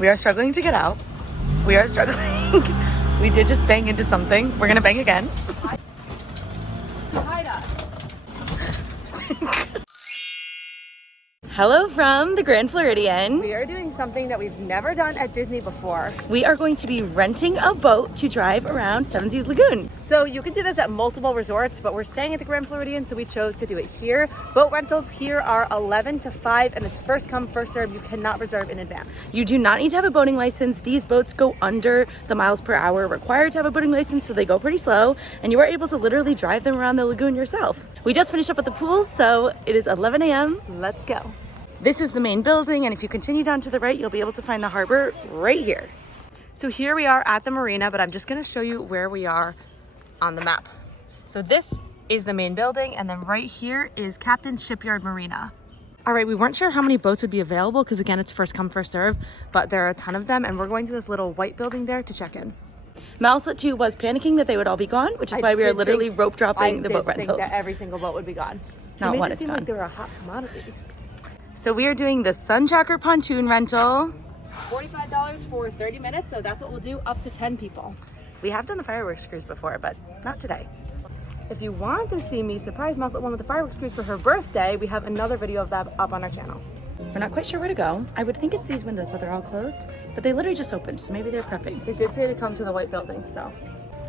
We are struggling to get out. We are struggling. We did just bang into something. We're gonna bang again. Hide us. Hello from the Grand Floridian. We are doing something that we've never done at Disney before. We are going to be renting a boat to drive around Seven Seas Lagoon. So you can do this at multiple resorts, but we're staying at the Grand Floridian, so we chose to do it here. Boat rentals here are 11 to 5, and it's first come, first serve. You cannot reserve in advance. You do not need to have a boating license. These boats go under the miles per hour required to have a boating license, so they go pretty slow, and you are able to literally drive them around the lagoon yourself. We just finished up at the pool, so it is 11 a.m. Let's go. This is the main building, and if you continue down to the right, you'll be able to find the harbor right here. So here we are at the marina, but I'm just gonna show you where we are on the map. So this is the main building, and then right here is Captain's Shipyard Marina. All right, we weren't sure how many boats would be available because again, it's first come, first serve, but there are a ton of them, and we're going to this little white building there to check in. Malsa too was panicking that they would all be gone, which is why we are literally rope dropping the boat rentals. I did think that every single boat would be gone. Not one is gone. Like they were a hot commodity. So we are doing the Sun Tracker pontoon rental. $45 for 30 minutes, so that's what we'll do up to 10 people. We have done the fireworks cruise before, but not today. If you want to see me surprise Malsa one with the fireworks cruise for her birthday, we have another video of that up on our channel. We're not quite sure where to go. I would think it's these windows, but they're all closed. But they literally just opened, so maybe they're prepping. They did say to come to the white building, so.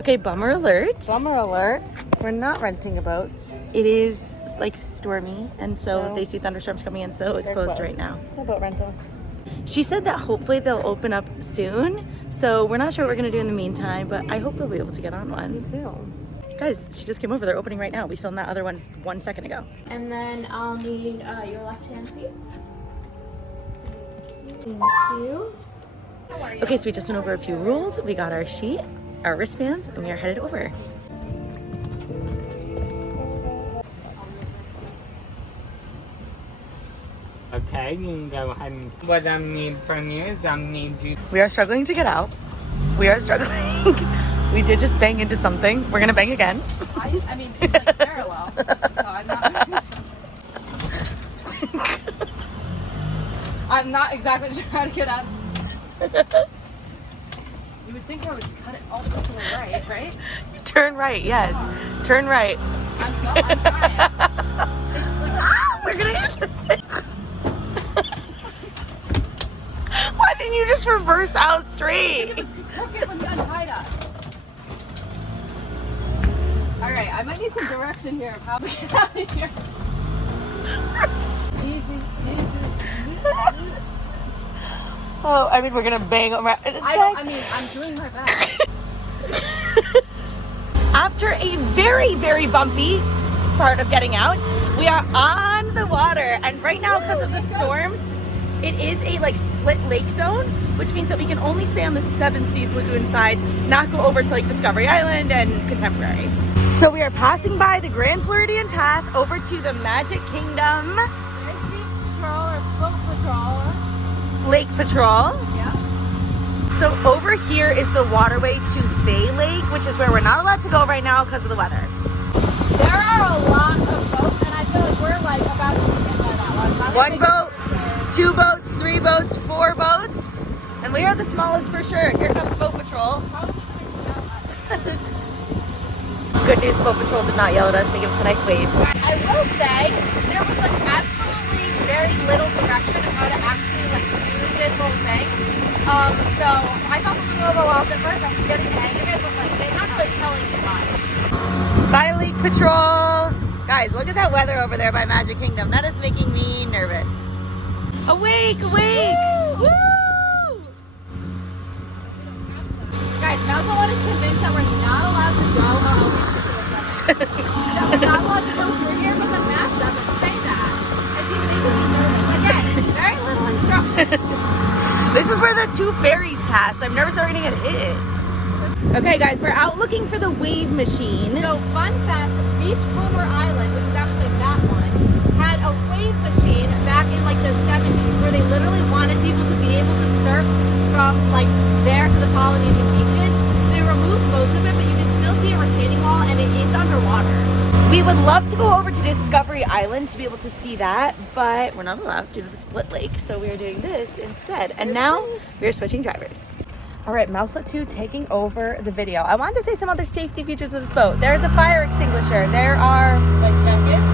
Okay, bummer alert. Bummer alert. We're not renting a boat. It is like stormy, and so they see thunderstorms coming in, so it's closed right now. No boat rental. She said that hopefully they'll open up soon, so we're not sure what we're gonna do in the meantime, but I hope we'll be able to get on one. Me too. Guys, she just came over. They're opening right now. We filmed that other one 1 second ago. And then I'll need your left hand, please. Thank you. Okay, so we just went over a few rules. We got our sheet, our wristbands, and we are headed over. Okay, you can go ahead and see what I need from you is I need you. We are struggling to get out. We are struggling. We did just bang into something. We're gonna bang again. I mean, it's like parallel, so I'm not exactly sure how to get out. You would think I would cut it all the way to the right? Turn right, yes. Turn right. I'm trying. It's like, We're gonna hit it. Why didn't you just reverse out straight? it was crooked when you untied us. Alright, I might need some direction here of how to get out of here. Easy. Oh, I mean, we're gonna bang around in a sec. I'm doing my best. After a very, very bumpy part of getting out, we are on the water, and right now, because of the storms, it is a like split lake zone, which means that we can only stay on the Seven Seas Lagoon side, not go over to like Discovery Island and Contemporary. So we are passing by the Grand Floridian path over to the Magic Kingdom Beach patrol or boat patrol. Lake Patrol. Yeah. So over here is the waterway to Bay Lake, which is where we're not allowed to go right now because of the weather. There are a lot of boats, and I feel like we're like about to be hit by that one. One boat, 2 boats, 3 boats, 4 boats, and we are the smallest for sure. Here comes Boat Patrol. Good news, Boat Patrol did not yell at us. They gave us a nice wave. I will say, there was like absolutely very little direction of how to actually like do this whole thing. So I thought this was a little overwhelmed at first. I was getting the hang of it, but like they're not really telling you much. Bye, Lake Patrol. Guys, look at that weather over there by Magic Kingdom. That is making me nervous. Awake, awake. Woo! Guys, now someone is convinced that we're not allowed to go. That we're not allowed to go through here, but the map doesn't say that. And she's making me nervous. Again, very little instruction. This is where the 2 ferries pass. I'm nervous that we're gonna get hit. Okay, guys, we're out looking for the wave machine. So, fun fact, Beachcomber Island, which is actually that one, had a wave machine back in like the 70s where they literally wanted people to be able to surf from like there to the Polynesian beaches. They removed most of it, but you can still see a retaining wall, and it is underwater. We would love to go over to Discovery Island to be able to see that, but we're not allowed due to the split lake, so we are doing this instead. And now we are switching drivers. All right, Mouselet 2 taking over the video. I wanted to say some other safety features of this boat. There's a fire extinguisher. There are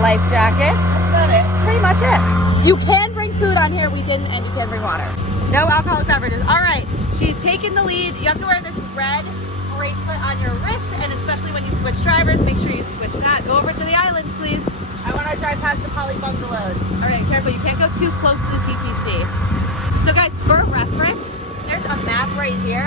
life jackets. That's about it. Pretty much it. You can bring food on here. We didn't, and you can bring water. No alcoholic beverages. All right, she's taking the lead. You have to wear this red bracelet on your wrist, and especially when you switch drivers, make sure you switch that. Go over to the islands, please. I want to drive past the Polynesian Bungalows. All right, careful. You can't go too close to the TTC. So guys, for reference, there's a map right here,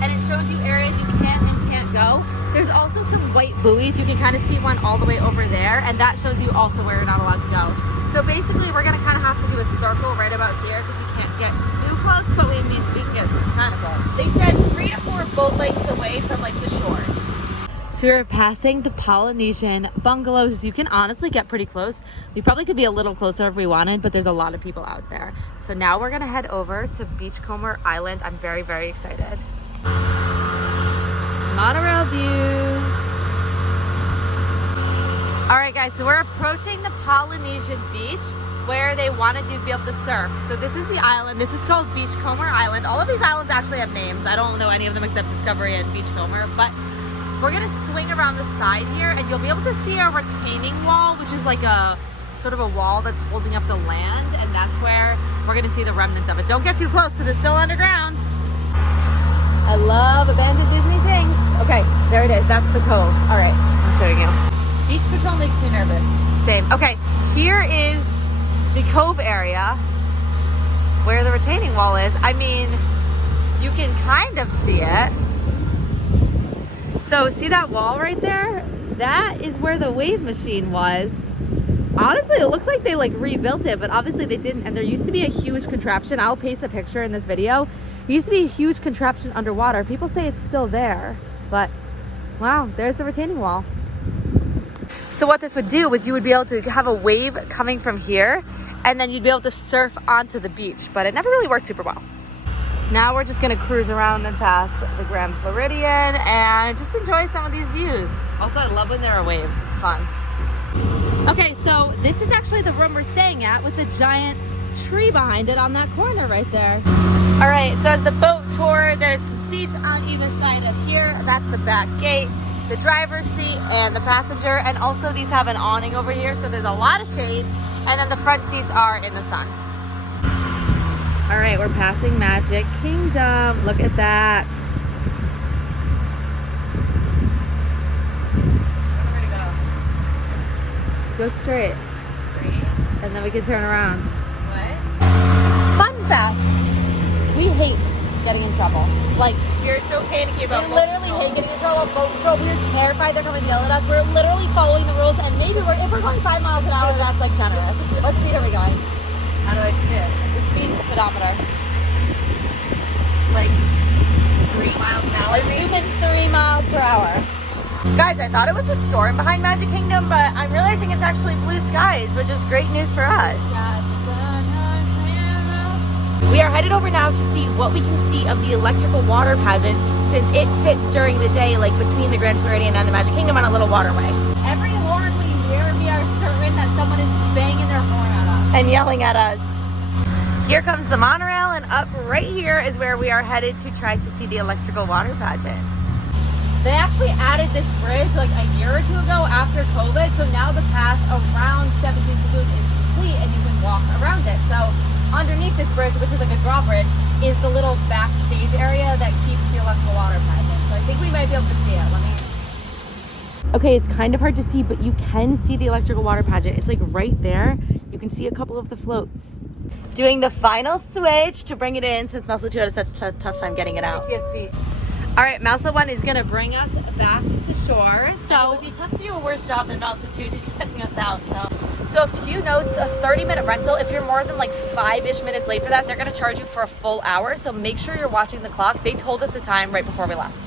and it shows you areas you can and can't go. There's also some white buoys. You can kind of see one all the way over there, and that shows you also where you're not allowed to go. So basically, we're gonna kind of have to do a circle right about here because we can't get too close, but we can get kind of close. They said 3 to 4 boat lengths away from like the shores. So we're passing the Polynesian Bungalows. You can honestly get pretty close. We probably could be a little closer if we wanted, but there's a lot of people out there. So now we're gonna head over to Beachcomber Island. I'm very, very excited. Monorail views. All right guys, so we're approaching the Polynesian beach where they wanted you to be able to surf. So this is the island. This is called Beachcomber Island. All of these islands actually have names. I don't know any of them except Discovery and Beachcomber, but we're gonna swing around the side here and you'll be able to see a retaining wall, which is like a sort of a wall that's holding up the land, and that's where we're gonna see the remnants of it. Don't get too close because it's still underground. I love abandoned Disney things. Okay, there it is. That's the cove. All right, I'm showing you. Beach patrol makes me nervous. Same. Okay, here is the cove area where the retaining wall is. I mean, you can kind of see it. So see that wall right there? That is where the wave machine was. Honestly, it looks like they like rebuilt it, but obviously they didn't. And there used to be a huge contraption. I'll paste a picture in this video. There used to be a huge contraption underwater. People say it's still there, but wow, there's the retaining wall. So what this would do is you would be able to have a wave coming from here, and then you'd be able to surf onto the beach, but it never really worked super well. Now we're just gonna cruise around and pass the Grand Floridian and just enjoy some of these views. Also, I love when there are waves, it's fun. Okay, so this is actually the room we're staying at with the giant tree behind it on that corner right there. All right, so as the boat tour, there's some seats on either side of here. That's the back gate, the driver's seat, and the passenger. And also these have an awning over here, so there's a lot of shade. And then the front seats are in the sun. All right, we're passing Magic Kingdom. Look at that. Where to go? Go straight. Straight? And then we can turn around. What? Fun fact. We hate getting in trouble. Like, You're so panicky about we literally hate getting in trouble. Boat patrol, we're terrified they're coming to yell at us. We're literally following the rules, and maybe if we're going 5 miles an hour, that's like generous. What speed are we going? How do I see it? The speed pedometer. Like 3 miles an hour? Assuming 3 miles per hour. Guys, I thought it was a storm behind Magic Kingdom, but I'm realizing it's actually blue skies, which is great news for us. We are headed over now to see what we can see of the electrical water pageant, since it sits during the day, like between the Grand Floridian and the Magic Kingdom on a little waterway. Every horn we hear, we are certain that someone is banging their horn at us. And yelling at us. Here comes the monorail, and up right here is where we are headed to try to see the electrical water pageant. They actually added this bridge like a year or two ago after COVID, so now the path around Seven Seas Lagoon is complete and you can walk around it. So underneath this bridge, which is like a drawbridge, is the little backstage area that keeps the electrical water pageant. So I think we might be able to see it. Let me... Okay, it's kind of hard to see, but you can see the electrical water pageant. It's like right there. You can see a couple of the floats. Doing the final switch to bring it in, since Mouselet 2 had such a tough time getting it out. PTSD. All right, Mouselet 1 is gonna bring us back to shore. So it would be tough to do a worse job than Mouselet 2 just getting us out. So a few notes, a 30-minute rental. If you're more than like 5-ish minutes late for that, they're gonna charge you for a full hour. So make sure you're watching the clock. They told us the time right before we left.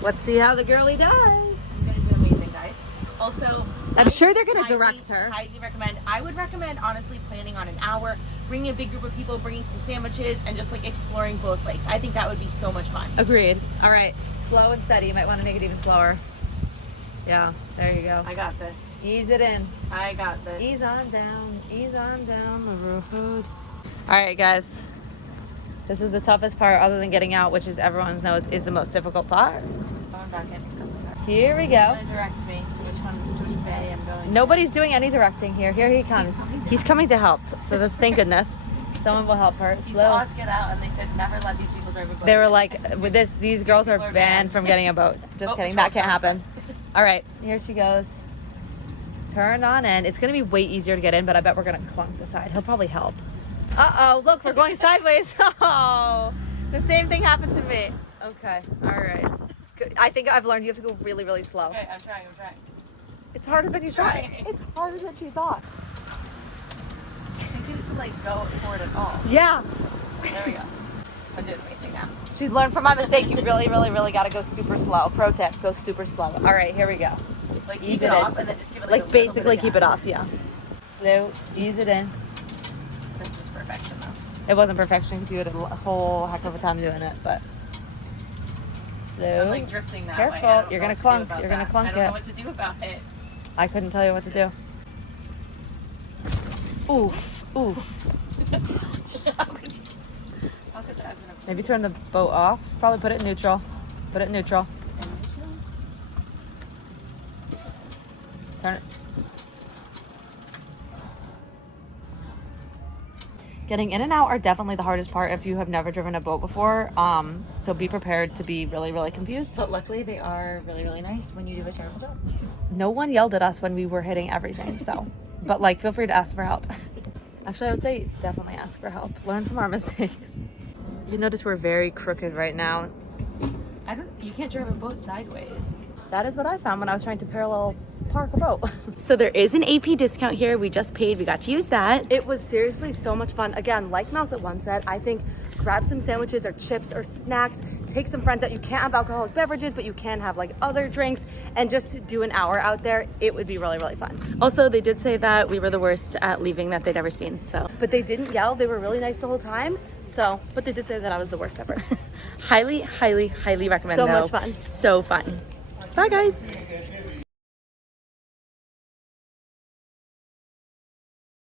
Let's see how the girlie does. She's gonna do amazing, guys. Also, I'm sure they're gonna direct her. Highly recommend. I would recommend honestly planning on an hour, bringing a big group of people, bringing some sandwiches, and just like exploring both lakes. I think that would be so much fun. Agreed. All right, Slow and steady. You might want to make it even slower. Yeah, there you go. I got this. Ease it in. I got this. Ease on down the road. All right, guys. This is the toughest part, other than getting out, which is everyone knows is the most difficult part. Going back in. He's coming back. Here we go. Gonna direct me to which bay I'm going. Nobody's doing any directing here. Here he comes. He's coming to help. So that's thank goodness. Someone will help her. He Slow. saw us get out, and they said never let these people drive a boat. They were like, with this, these girls are banned from getting a boat. Just Oh, kidding. That can't happen. All right, here she goes. Turn on in. It's gonna be way easier to get in, but I bet we're gonna clunk the side. He'll probably help. Uh-oh, look, we're going sideways. Oh, the same thing happened to me. Okay, all right. Good. I think I've learned you have to go really, really slow. Okay, I'm trying. It's harder than you thought. Trying. It's harder than you thought. I think it's to like go forward at all. Yeah. There we go. I'm doing amazing now. She's learned from my mistake. You really, really, really got to go super slow. Pro tip, go super slow. All right, here we go. Like Ease keep it it off in. and then just give it Like a little basically bit keep it off, yeah. Slow, ease it in. This was perfection though. It wasn't perfection because you had a whole heck of a time doing it, but I'm slow. like drifting that Careful, way. I don't you're know gonna what to do clunk. about You're gonna that. clunk I don't it. know what to do about it. I couldn't tell you what to do. Oof, oof. How could that have been a Maybe turn the boat off. Probably put it in neutral. Put it in neutral. Turn it. Getting in and out are definitely the hardest part if you have never driven a boat before. So be prepared to be really, really confused. But luckily they are really, really nice when you do a terrible job. No one yelled at us when we were hitting everything, so. But like, feel free to ask for help. Actually, I would say definitely ask for help. Learn from our mistakes. You notice we're very crooked right now. You can't drive a boat sideways. That is what I found when I was trying to parallel park a boat. So there is an AP discount here. We just paid. We got to use that. It was seriously so much fun. Again, like Mouse at One said, I think grab some sandwiches or chips or snacks, take some friends out. You can't have alcoholic beverages, but you can have like other drinks, and just do an hour out there. It would be really, really fun. Also, they did say that we were the worst at leaving that they'd ever seen. So, But they didn't yell. They were really nice the whole time. So, but they did say that I was the worst ever. highly, highly, highly recommend. So though. much fun. So fun. Bye, guys.